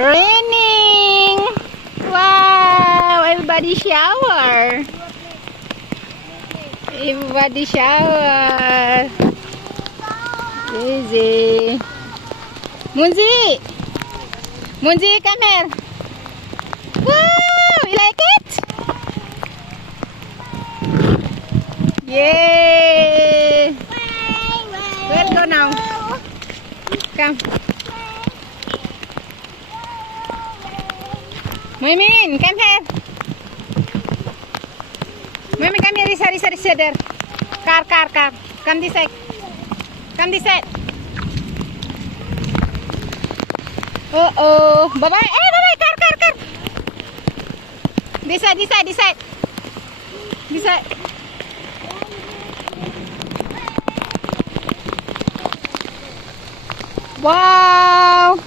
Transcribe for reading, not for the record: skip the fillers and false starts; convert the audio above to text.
Raining! Wow! Everybody shower! Everybody shower! Easy! Munzi! Munzi, come here! Wow! You like it? Yay! Where go now? Come. Muimin, come here. Muimin, come here. Risa there. Car. Come this side. Come this side. Oh. Bye-bye. Bye-bye. Car. This side. This side. Wow.